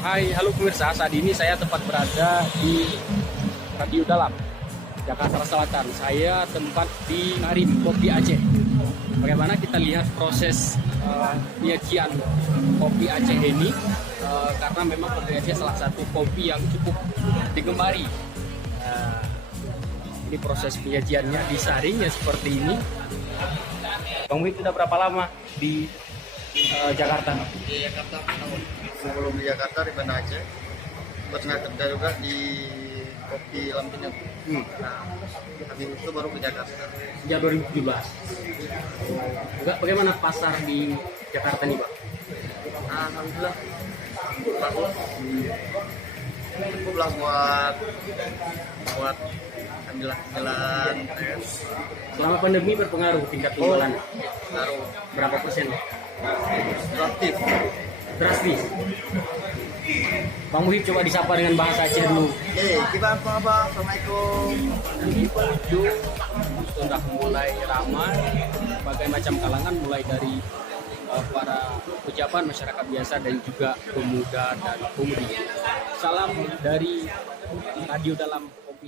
Hai, halo pemirsa. Saat ini saya tepat berada di Radio Dalam, Jakarta Selatan. Saya tempat di Karim Kopi Aceh. Bagaimana kita lihat proses penyajian kopi Aceh ini, karena memang kopi Aceh salah satu kopi yang cukup digemari. Ini proses penyajiannya disaring ya seperti ini. Bang Wid sudah berapa lama di Jakarta? Di Jakarta sebelum di Jakarta di Banda Aceh, pernah kerja juga di kopi Lampinang. Nah, habis itu baru ke Jakarta. Sejak 2017. Enggak, bagaimana pasar di Jakarta nih, Pak? Alhamdulillah bagus. Cukup lah buat camilan tes. Selama pandemi berpengaruh tingkat penjualan. Taruh Berapa persen? relatif. Drastis. Bang Muhib coba disapa dengan bahasa Aceh dulu. Kita apa? Assalamualaikum. Ini pengunjung sudah mulai ramai, berbagai macam kalangan, mulai dari para pejabat, masyarakat biasa, dan juga pemuda dan pemudi. Salam dari Radio Dalam.